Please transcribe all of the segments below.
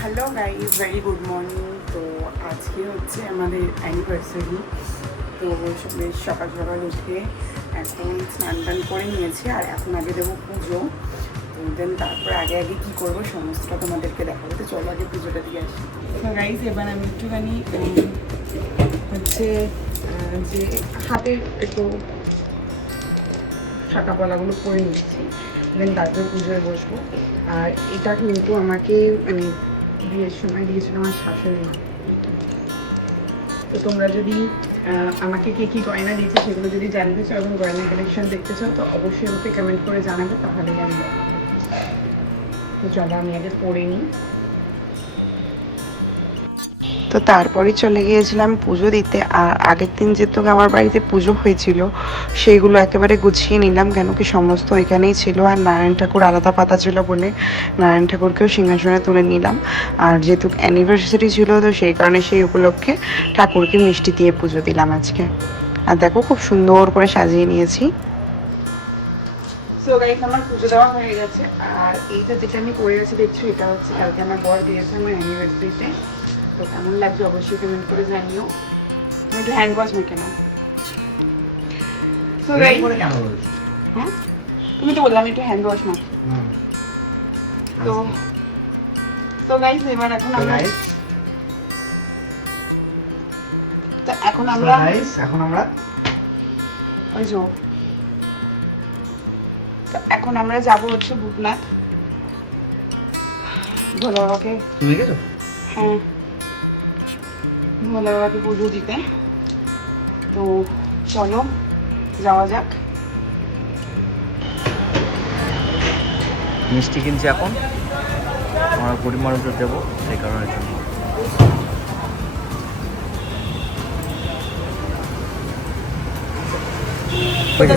Hello guys very good morning তো আজকে হচ্ছে আমাদের অ্যানিভার্সারি তো বেশ সকাল সকাল উঠে এখন স্নান টান করে নিয়েছি আর এখন আগে দেবো পুজো। দেন তারপর আগে আগে কী করব সমস্তটা তোমাদেরকে দেখাবো। তো চলো আগে পুজোটা দিয়ে আসি। গাইজ এবার আমি একটুখানি হচ্ছে যে হাতের একটু শাঁকা পলাগুলো করে নিচ্ছি। দেন তারপরে পুজোয় বসবো। আর এটা কিন্তু আমাকে মানে বিয়ের সময় দিয়েছিল আমার শাশুড়ি মা। তো তোমরা যদি আমাকে কে কি গয়না দিয়েছে সেগুলো যদি জানতে চাও এবং গয়না কালেকশন দেখতে চাও, তো অবশ্যই আমাকে কমেন্ট করে জানাবে, তাহলেই আমি তো চলো, আমি আগে পড়ে নিই। তো তারপরে চলে গিয়েছিলাম পুজো দিতে। আর আগের দিন যেহেতু আমার বাড়িতে পুজো হয়েছিল, সেইগুলো একেবারে গুছিয়ে নিলাম, কেন কি সমস্ত এখানেই ছিল। আর নারায়ণ ঠাকুর আলাদা পাতা ছিল বলে নারায়ণ ঠাকুরকেও সিংহাসনে তুলে নিলাম। আর যেহেতু অ্যানিভার্সারি ছিল, তো সেই কারণে সেই উপলক্ষে ঠাকুরকে মিষ্টি দিয়ে পুজো দিলাম আজকে। আর দেখো খুব সুন্দর করে সাজিয়ে নিয়েছি। সো আমার পুজো দেওয়া হয়ে গেছে। আর এইটা যেটা আমি পরে আছি, দেখছ, এটা হচ্ছে কালকে আমার বর দিয়েছে আমার অ্যানিভার্সারিতে তো কেমন লাগছে অবশ্যই কমেন্ট করে জানিও। আমি একটু হ্যান্ড ওয়াশ মেখে নাও। হ্যাঁ? তুমি তো বললাম একটু হ্যান্ড ওয়াশ মাখি। তো তো গাইস এবার এখন আমরা তো এখন আমরা এখন আমরা ওই যে তো এখন আমরা যাব হচ্ছে ভূতনাথ ভোলা বাবাকে তুমি গেছো? হ্যাঁ। ভোলা বাবাকে পুজো দিতে। তো চলো যাওয়া যাক। মিষ্টি কিনছি এখন। আমরা গরিব মানুষদের দেবো সেই কারণের জন্য।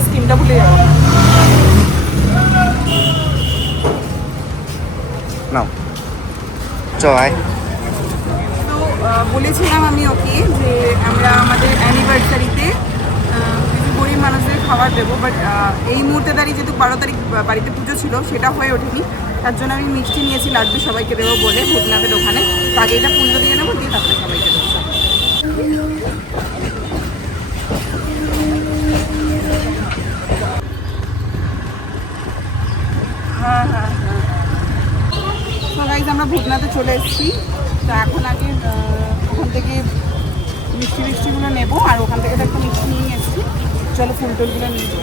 স্কিমটা ভুলে যাব। নাও। চ আয়। তো আহ, বলেছিলাম আমি ওকে যে আমরা আমাদের অ্যানিভার্সারিতে কিছু গরিব মানুষদের খাবার দেবো বাট এই মুহূর্তে দাঁড়িয়ে যেহেতু বারো তারিখ বাড়িতে পুজো ছিল, সেটা হয়ে ওঠেনি। তার জন্য আমি মিষ্টি নিয়েছি, লাড্ডু সবাইকে দেবো বলে ভূতনাথের ওখানে। তো আগে এটা পুজো দিয়ে নেব, দিয়ে তারপরে সবাইকে দেবো হ্যাঁ হ্যাঁ হ্যাঁ। আমরা ভূতনাথে চলে এসেছি। তো এখন আগে ওখান থেকে মিষ্টি মিষ্টিগুলো নেব, আর ওখান থেকে তো একটা মিষ্টি নিয়ে এসেছি। চলো ফুল টুলগুলো নিয়ে যাব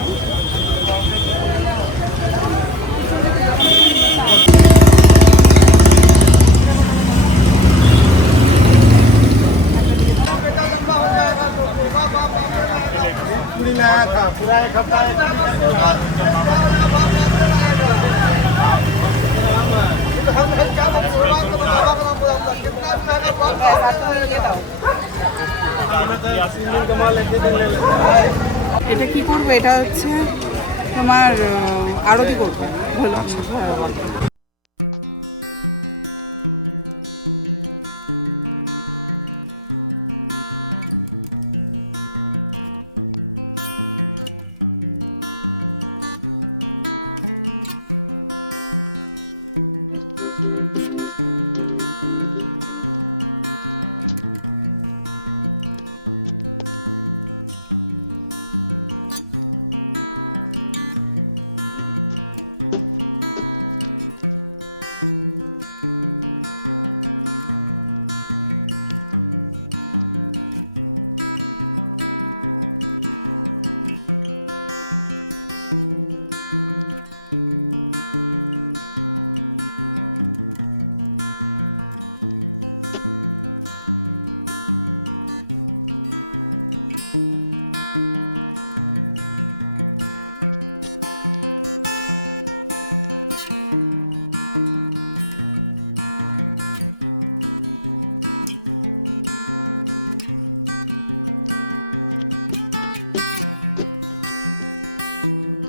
এটা কি করব? এটা হচ্ছে তোমার আরতি করব। হলো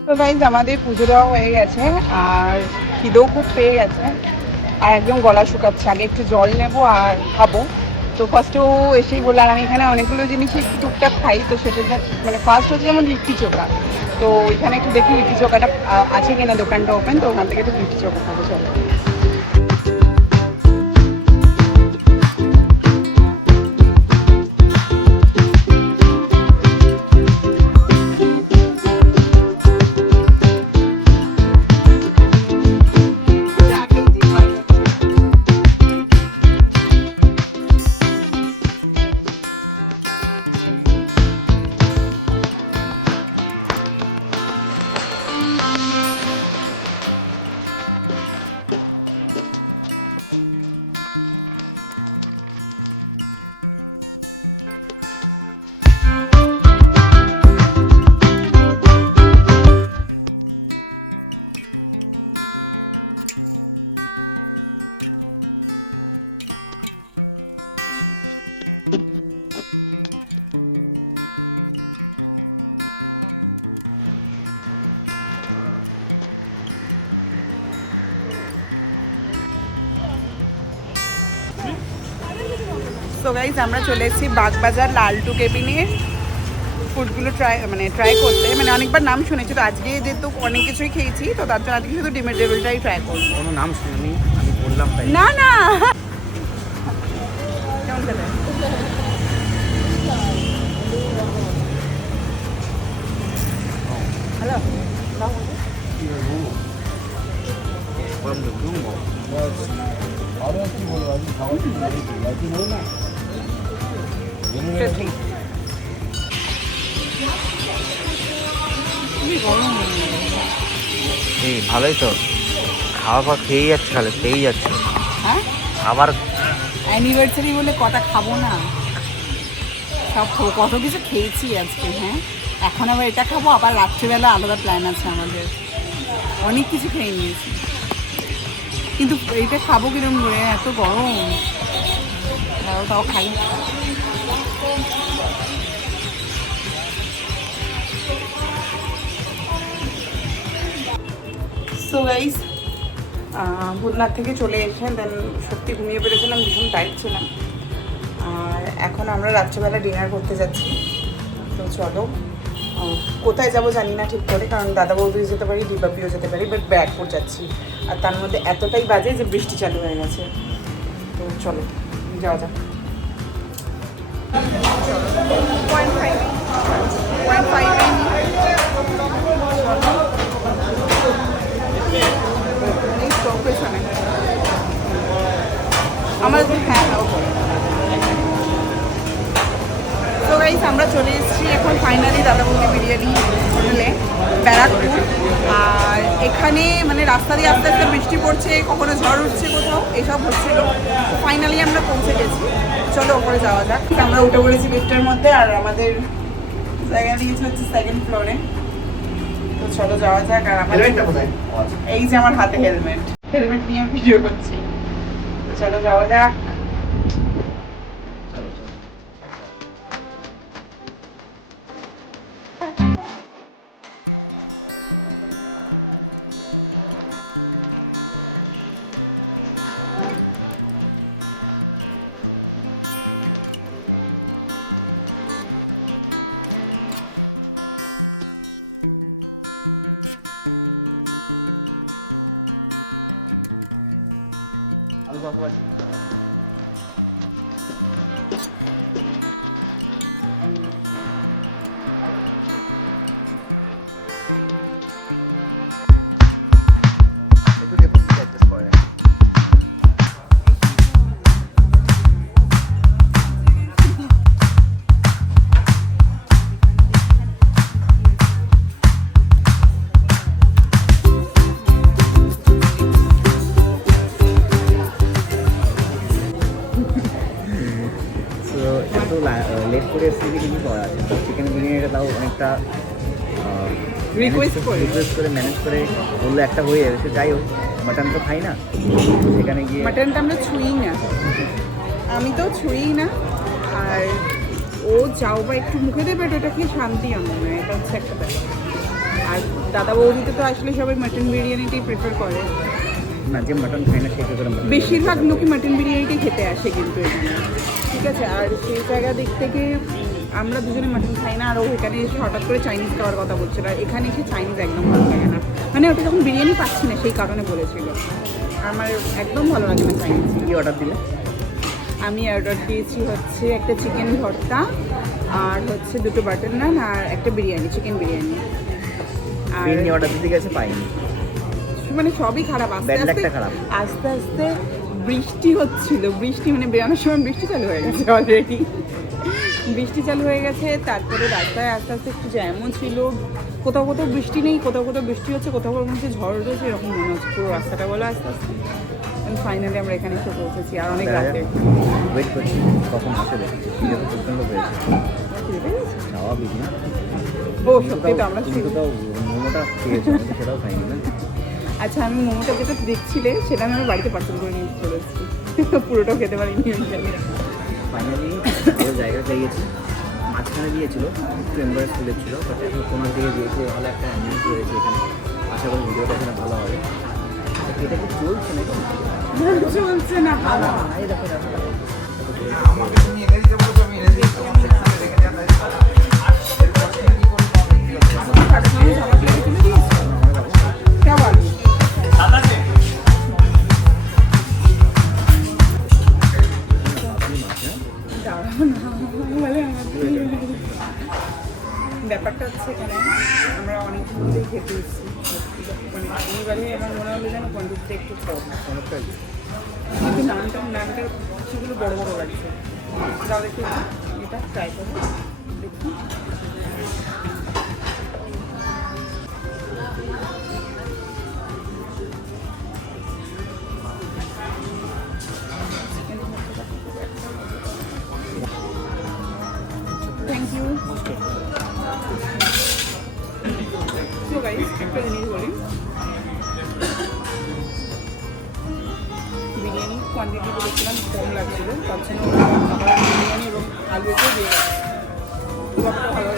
তো গাইজ আমাদের পুজো দেওয়া হয়ে গেছে আর খিদেও খুব পেয়ে গেছে। আর একদম গলা শুকাচ্ছে। আগে একটু জল নেব আর খাব। তো ফার্স্টেও এসেই বললাম আমি এখানে অনেকগুলো জিনিসই টুকটাক খাই। তো সেটা মানে ফার্স্ট হচ্ছে যেমন লিট্টি চোখা। তো এখানে একটু দেখি লিট্টি চোখাটা আছে কিনা দোকানটা ওপেন তো ওখান থেকে একটু লিট্টি চোখা খাব, চলো। সো গাইজ আমরা চলে এসেছি বাগবাজার লালটু কেবিনে ফুডগুলো ট্রাই মানে ট্রাই করতে। মানে অনেকবার নাম শুনেছি তো আজকে যেহেতু অনেক কিছুই খেয়েছি তো তার জন্য আজকে শুধু ডিমের টেবিলটাই ট্রাই করব। কোনো নাম শুনিনি আমি বললাম তাই। না না। কেমন খেলে? হ্যালো গরম তো ঘুম টেস্টি এই ভালোই তো। খাওয়া খাওয়া খেয়েই যাচ্ছে খালি খেয়েই যাচ্ছে। হ্যাঁ? আবার অ্যানিভার্সারি বলে কটা খাব না? সব কত কিছু খেয়েছি আজকে হ্যাঁ? এখন আবার এটা খাব আবার রাত্রিবেলা আলাদা প্ল্যান আছে আমাদের। অনেক কিছু খেয়ে নিয়েছি। কিন্তু এইটা খাব কিরম করে? এত গরম। তাও তাও খাই সো গাইস ভূতনাথ থেকে চলে এসে দেন সত্যি ঘুমিয়ে পেরেছিলাম ভীষণ টাইট ছিলাম আর এখন আমরা রাত্রেবেলা ডিনার করতে যাচ্ছি তো চলো কোথায় যাব জানি না ঠিক করে কারণ দাদা বৌদি যেতে পারি দিবাপিও যেতে পারি বাট ব্যারাকপুর যাচ্ছি আর তার মধ্যে এতটাই বাজে যে বৃষ্টি চালু হয়ে গেছে তো চলো যাওয়া যাক পয়েন্ট ফাইভ পয়েন্ট ফাইভ এই তো পেছনে আমার হ্যাঁ হ্যাঁ তো গাইস আমরা চলে এসেছি এখন ফাইনালি দাদা বৌদি বিরিয়ানি হোটেলে ব্যারাকপুর। আর এখানে মানে রাস্তা দিয়ে আস্তে আস্তে বৃষ্টি পড়ছে কখনো ঝড় উঠছে কোথাও এসব হচ্ছিল। ফাইনালি আমরা পৌঁছে গেছি। চলো ওপরে যাওয়া যাক। আমরা উঠে পড়েছি লিফটের মধ্যে আর আমাদের জায়গা দিয়েছে হচ্ছে সেকেন্ড ফ্লোরে তো চলো যাওয়া যাক আর আমাদের এই যে আমার হাতে হেলমেট হেলমেট নিয়ে ভিডিও করছি। তো চলো যাওয়া যাক একটু করে এসেছি কিন্তু পাওয়া যাচ্ছে চিকেন বিরিয়ানিটা তাও অনেকটা Request করে। রিকোয়েস্ট করে ম্যানেজ করে বলল একটা হয়ে যাবে। সে যাই হোক মাটন তো খাই না। সেখানে গিয়ে মাটনটা আমরা ছুঁই না। আমি তো ছুঁই না। আর ও যাও বা একটু মুখে দেবে এটা কি শান্তি আমার না। এটা হচ্ছে একটা ব্যাপার। আর দাদা বৌদিতে তো আসলে সবাই মাটন বিরিয়ানিটাই প্রেফার করে। না যে মাটন খাই না সেটা করে বেশিরভাগ লোকই মাটন বিরিয়ানিটাই খেতে আসে কিন্তু এখানে। আছে আর সেই জায়গা দিক থেকে আমরা দুজনে মাটন খাই না আর ও এখানে এসে হঠাৎ করে চাইনিজ খাওয়ার কথা বলছিল আর এখানে এসে চাইনিজ একদম ভালো লাগে না। মানে ওটা যখন বিরিয়ানি পাচ্ছি না সেই কারণে বলেছিল। আমার একদম ভালো লাগে না চাইনিজ কি অর্ডার দিলে? আমি অর্ডার দিয়েছি হচ্ছে একটা চিকেন ভর্তা আর হচ্ছে দুটো বাটার নান আর একটা বিরিয়ানি চিকেন বিরিয়ানি। আর অর্ডার দিতে গেছে পাইনি। মানে সবই খারাপ আস্তে আস্তে খারাপ। আস্তে আস্তে বৃষ্টি হচ্ছিল বৃষ্টি মানে বেরোনোর সময় বৃষ্টি চালু হয়ে গেছে অলরেডি বৃষ্টি চালু হয়ে গেছে তারপরে রাস্তায় আস্তে আস্তে একটু জ্যামও ছিল। কোথাও কোথাও বৃষ্টি নেই কোথাও কোথাও বৃষ্টি হচ্ছে কোথাও কোথাও হচ্ছে ঝড় রয়েছে এরকম মনে হচ্ছে পুরো রাস্তাটা বলো আস্তে আস্তে। ফাইনালি আমরা এখানে এসে পৌঁছেছি আর অনেক রাতে। ওয়েট করছি কখন আসে দেখি এটা তো প্রচণ্ড পেয়েছে? স্বাভাবিক না। ও সত্যি তো আমরা মোমোটা খেয়েছো সেটাও খাইনি না। আচ্ছা আমি মোমোটা যেটা দেখছিলে সেটা আমি আমার বাড়িতে পার্সেল করে নিয়ে চলে এসেছি। পুরোটাও খেতে পারিনি আমি। জানি। ফাইনালি ভালো জায়গা পেয়ে মাঝখানে দিয়েছিল একটু এমব্রয়েড স্কুলের ছিল বাট এখন কোনার দিকে দিয়েছে ভালো একটা অ্যাম্বিয়েন্স রয়েছে এখানে। আশা করি ভিডিওটা এখানে ভালো হবে। এটা কি চলছে না চলছে না না, এই দেখো দেখো। ব্যাপারটা হচ্ছে এখানে আমরা অনেক দূরে খেতে এসেছি। মানে এইবারে আমার মনে হলো যেন কোয়ান্টিটিটা একটু কম। কিন্তু নানটা নানটা সেগুলো বড় বড় লাগছে তাহলে দেখি, এটা ট্রাই করো। দেখি। কোয়ান্টিটি বলেছিলাম কম লাগছিল, তার জন্য বিরিয়ানি এবং আলু দিয়ে গেছে ব্যাপারটা ভালো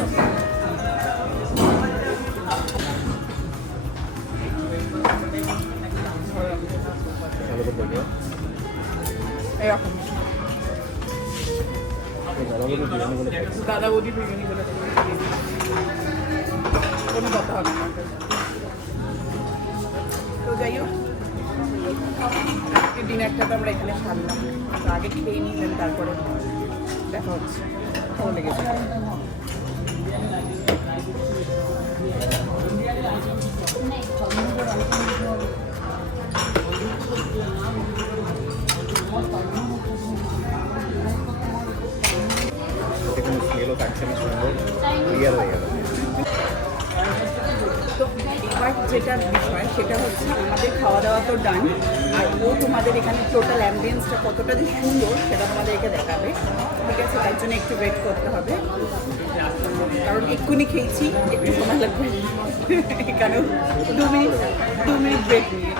দাদা বৌদি বিরিয়ানি বলে। কোনো কথা হবে না। ডিনারটা তো আমরা এখানে সারলাম। তো আগে খেয়ে নিলেন তারপরে দেখা হচ্ছে। ভালো লেগেছে? দেখুন স্মেলও একদমই সুন্দর। ক্লিয়ার হয়ে গেল। তো এবার যেটা বিষয়, সেটা হচ্ছে আমাদের খাওয়া দাওয়া তো ডান আর ও তোমাদের এখানে টোটাল অ্যাম্বিয়েন্সটা কতটা যে সুন্দর সেটা তোমাদেরকে দেখাবে। ঠিক আছে, তার জন্য একটু ওয়েট করতে হবে। কারণ এক্ষুনি খেয়েছি, একটু সময় লাগবে। এখানেও দু মিনিট দু মিনিট ব্রেক নিয়ে।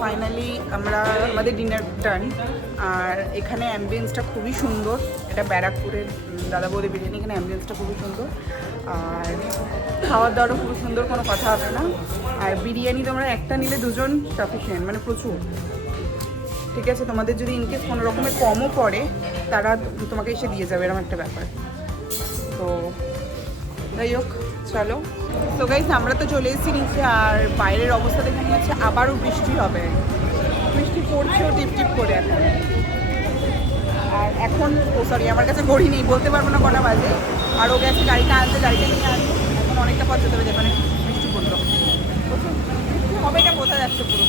ফাইনালি আমরা আমাদের ডিনার ডান। আর এখানে অ্যাম্বিয়েন্সটা খুবই সুন্দর। এটা ব্যারাকপুরের দাদা বৌদি বিরিয়ানি, এখানে অ্যাম্বিয়েন্সটা খুবই সুন্দর। আর খাওয়ার দাওয়ারও খুবই সুন্দর, কোনো কথা হবে না। আর বিরিয়ানি তোমরা একটা নিলে দুজন সাফিসিয়েন্ট মানে প্রচুর। ঠিক আছে, তোমাদের যদি ইনকেস কোনো রকমের কমও পড়ে, তারা তোমাকে এসে দিয়ে যাবে, এরকম একটা ব্যাপার। তো যাই হোক, চলো। তো গাইস আমরা তো চলে এসেছি নিচে আর বাইরের অবস্থা দেখে মনে হচ্ছে আবারও বৃষ্টি হবে। বৃষ্টি পড়ছেও টিপ টিপ করে এখন। আর এখন, ও সরি আমার কাছে ঘড়ি নেই, বলতে পারব না কটা বাজে। আর ও গেছে গাড়িটা আনতে, গাড়িটা নিয়ে আসবে। এখন অনেকটা পথ যেতে হবে যেখানে বৃষ্টি পড়ল। হবে, এটা বোঝা যাচ্ছে পুরো